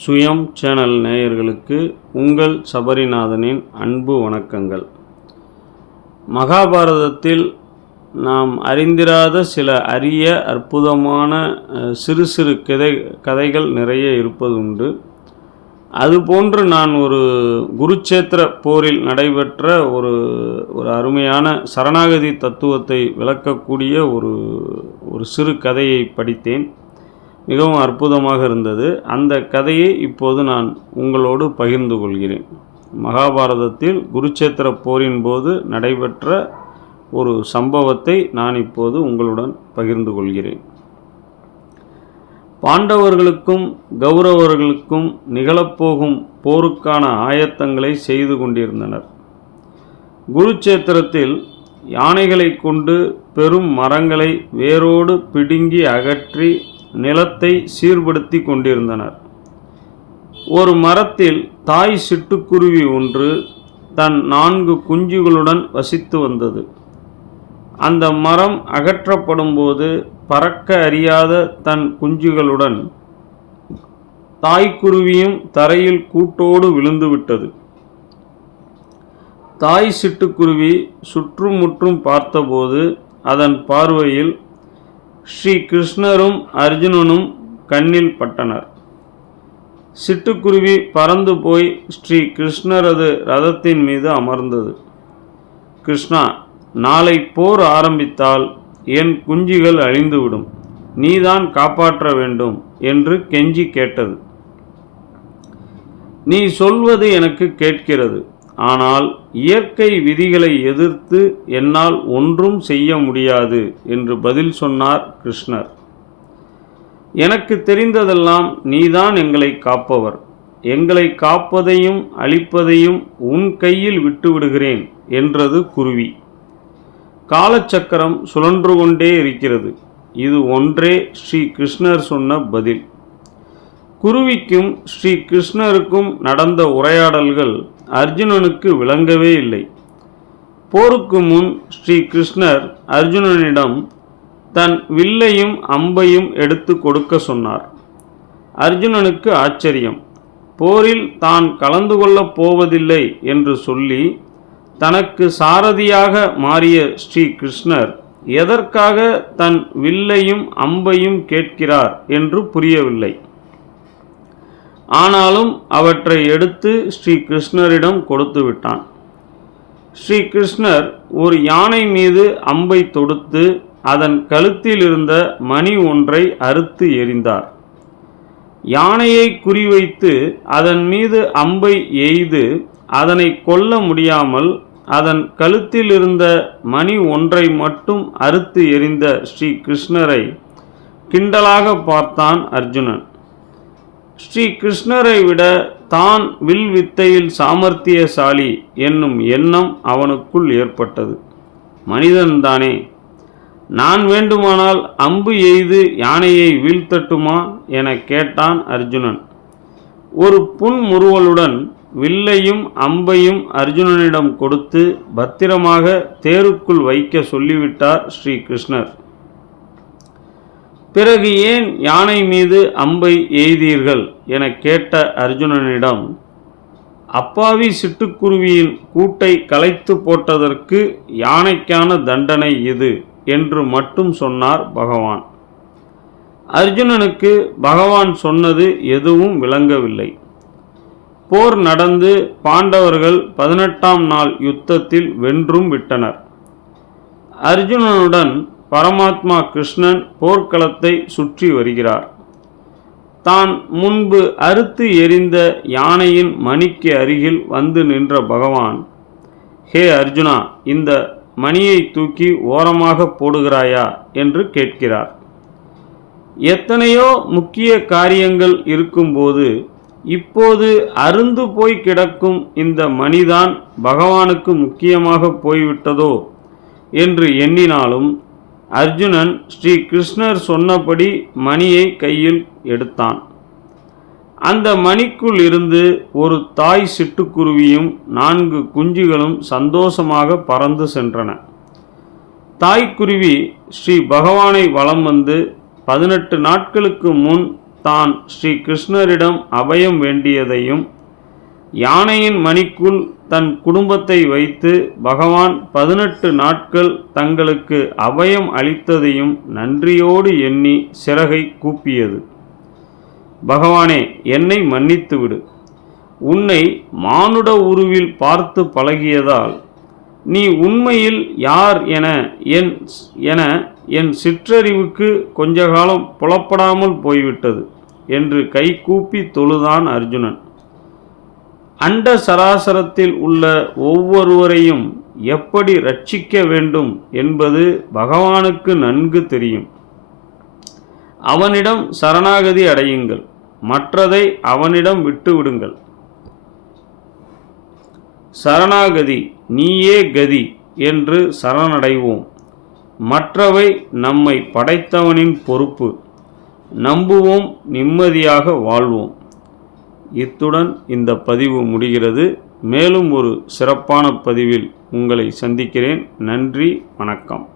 சுயம் சேனல் நேயர்களுக்கு உங்கள் சபரிநாதனின் அன்பு வணக்கங்கள். மகாபாரதத்தில் நாம் அறிந்திராத சில அரிய அற்புதமான சிறு சிறு கதைகள் நிறைய இருப்பதுண்டு. அதுபோன்று நான் ஒரு குருச்சேத்திர போரில் நடைபெற்ற ஒரு அருமையான சரணாகதி தத்துவத்தை விளக்கக்கூடிய ஒரு சிறு கதையை படித்தேன். மிகவும் அற்புதமாக இருந்தது. அந்த கதையை இப்போது நான் உங்களோடு பகிர்ந்து கொள்கிறேன். மகாபாரதத்தில் குருச்சேத்திர போரின் போது நடைபெற்ற ஒரு சம்பவத்தை நான் இப்போது உங்களுடன் பகிர்ந்து கொள்கிறேன். பாண்டவர்களுக்கும் கௌரவர்களுக்கும் நிகழப்போகும் போருக்கான ஆயத்தங்களை செய்து கொண்டிருந்தனர். குருச்சேத்திரத்தில் யானைகளை கொண்டு பெரும் மரங்களை வேரோடு பிடுங்கி அகற்றி நிலத்தை சீர்படுத்தி கொண்டிருந்தனர். ஒரு மரத்தில் தாய் சிட்டுக்குருவி ஒன்று தன் 4 குஞ்சுகளுடன் வசித்து வந்தது. அந்த மரம் அகற்றப்படும் போது பறக்க அறியாத தன் குஞ்சுகளுடன் தாய்க்குருவியும் தரையில் கூட்டோடு விழுந்துவிட்டது. தாய் சிட்டுக்குருவி சுற்றுமுற்றும் பார்த்தபோது அதன் பார்வையில் ஸ்ரீ கிருஷ்ணரும் அர்ஜுனனும் கண்ணில் பட்டனர். சிட்டுக்குருவி பறந்து போய் ஸ்ரீ கிருஷ்ணரது ரதத்தின் மீது அமர்ந்தது. கிருஷ்ணா, நாளை போர் ஆரம்பித்தால் என் குஞ்சுகள் அழிந்துவிடும், நீதான் காப்பாற்ற வேண்டும் என்று கெஞ்சி கேட்டது. நீ சொல்வது எனக்கு கேட்கிறது, ஆனால் இயற்கை விதிகளை எதிர்த்து என்னால் ஒன்றும் செய்ய முடியாது என்று பதில் சொன்னார் கிருஷ்ணர். எனக்கு தெரிந்ததெல்லாம் நீதான் எங்களை காப்பவர். எங்களை காப்பதையும் அழிப்பதையும் உன் கையில் விட்டுவிடுகிறேன் என்றது குருவி. காலச்சக்கரம் சுழன்று கொண்டே இருக்கிறது. இது ஒன்றே ஸ்ரீ கிருஷ்ணர் சொன்ன பதில். குருவிக்கும் ஸ்ரீ கிருஷ்ணருக்கும் நடந்த உரையாடல்கள் அர்ஜுனனுக்கு விளங்கவே இல்லை. போருக்கு முன் ஸ்ரீ கிருஷ்ணர் அர்ஜுனனிடம் தன் வில்லையும் அம்பையும் எடுத்து கொடுக்க சொன்னார். அர்ஜுனனுக்கு ஆச்சரியம். போரில் தான் கலந்து கொள்ளப் போவதில்லை என்று சொல்லி தனக்கு சாரதியாக மாறிய ஸ்ரீ கிருஷ்ணர் எதற்காக தன் வில்லையும் அம்பையும் கேட்கிறார் என்று புரியவில்லை. ஆனாலும் அவற்றை எடுத்து ஸ்ரீ கிருஷ்ணரிடம் கொடுத்து விட்டான். ஸ்ரீ கிருஷ்ணர் ஒரு யானை மீது அம்பை தொடுத்து அதன் கழுத்தில் இருந்த மணி ஒன்றை அறுத்து எறிந்தார். யானையை குறிவைத்து அதன் மீது அம்பை எய்து அதனை கொல்ல முடியாமல் அதன் கழுத்தில் இருந்த மணி ஒன்றை மட்டும் அறுத்து எறிந்த ஸ்ரீ கிருஷ்ணரை கிண்டலாக பார்த்தான் அர்ஜுனன். ஸ்ரீ கிருஷ்ணரை விட தான் வில் வித்தையில் சாமர்த்தியசாலி என்னும் எண்ணம் அவனுக்குள் ஏற்பட்டது. மனிதன்தானே, நான் வேண்டுமானால் அம்பு எய்து யானையை வீழ்த்தட்டுமா என கேட்டான் அர்ஜுனன். ஒரு புன்முறுவலுடன் வில்லையும் அம்பையும் அர்ஜுனனிடம் கொடுத்து பத்திரமாக தேருக்குள் வைக்க சொல்லிவிட்டார் ஸ்ரீ கிருஷ்ணர். பிறகு ஏன் யானை மீது அம்பை எய்தீர்கள் என கேட்ட அர்ஜுனனிடம், அப்பாவி சிட்டுக்குருவியின் கூட்டை கலைத்து போட்டதற்கு யானைக்கான தண்டனை இது என்று மட்டும் சொன்னார் பகவான். அர்ஜுனனுக்கு பகவான் சொன்னது எதுவும் விளங்கவில்லை. போர் நடந்து பாண்டவர்கள் 18ஆம் நாள் யுத்தத்தில் வென்றும் விட்டனர். அர்ஜுனனுடன் பரமாத்மா கிருஷ்ணன் போர்க்களத்தை சுற்றி வருகிறார். தான் முன்பு அறுத்து எறிந்த யானையின் மணிக்கு அருகில் வந்து நின்ற பகவான், ஹே அர்ஜுனா, இந்த மணியை தூக்கி ஓரமாக போடுகிறாயா என்று கேட்கிறார். எத்தனையோ முக்கிய காரியங்கள் இருக்கும்போது இப்போது அருந்து போய் கிடக்கும் இந்த மணிதான் பகவானுக்கு முக்கியமாக போய்விட்டதோ என்று எண்ணினாலும் அர்ஜுனன் ஸ்ரீ கிருஷ்ணர் சொன்னபடி மணியை கையில் எடுத்தான். அந்த மணிக்குள் இருந்து ஒரு தாய் சிட்டுக்குருவியும் 4 குஞ்சுகளும் சந்தோஷமாக பறந்து சென்றன. தாய்க்குருவி ஸ்ரீ பகவானை வலம் வந்து 18 நாட்களுக்கு முன் தான் ஸ்ரீ கிருஷ்ணரிடம் அபயம் வேண்டியதையும் யானையின் மணிக்குள் தன் குடும்பத்தை வைத்து பகவான் 18 நாட்கள் தங்களுக்கு அபயம் அளித்ததையும் நன்றியோடு எண்ணி சிறகை கூப்பியது. பகவானே, என்னை மன்னித்துவிடு. உன்னை மானுட உருவில் பார்த்து பழகியதால் நீ உண்மையில் யார் என என் சிற்றறிவுக்கு கொஞ்ச காலம் புலப்படாமல் போய்விட்டது என்று கைகூப்பி தொழுதான் அர்ஜுனன். அண்ட சராசரத்தில் உள்ள ஒவ்வொருவரையும் எப்படி ரட்சிக்க வேண்டும் என்பது பகவானுக்கு நன்கு தெரியும். அவனிடம் சரணாகதி அடையுங்கள், மற்றதை அவனிடம் விட்டுவிடுங்கள். சரணாகதி, நீயே கதி என்று சரணடைவோம். மற்றவை நம்மை படைத்தவனின் பொறுப்பு. நம்புவோம், நிம்மதியாக வாழ்வோம். இத்துடன் இந்த பதிவு முடிகிறது. மேலும் ஒரு சிறப்பான பதிவில் உங்களை சந்திக்கிறேன். நன்றி, வணக்கம்.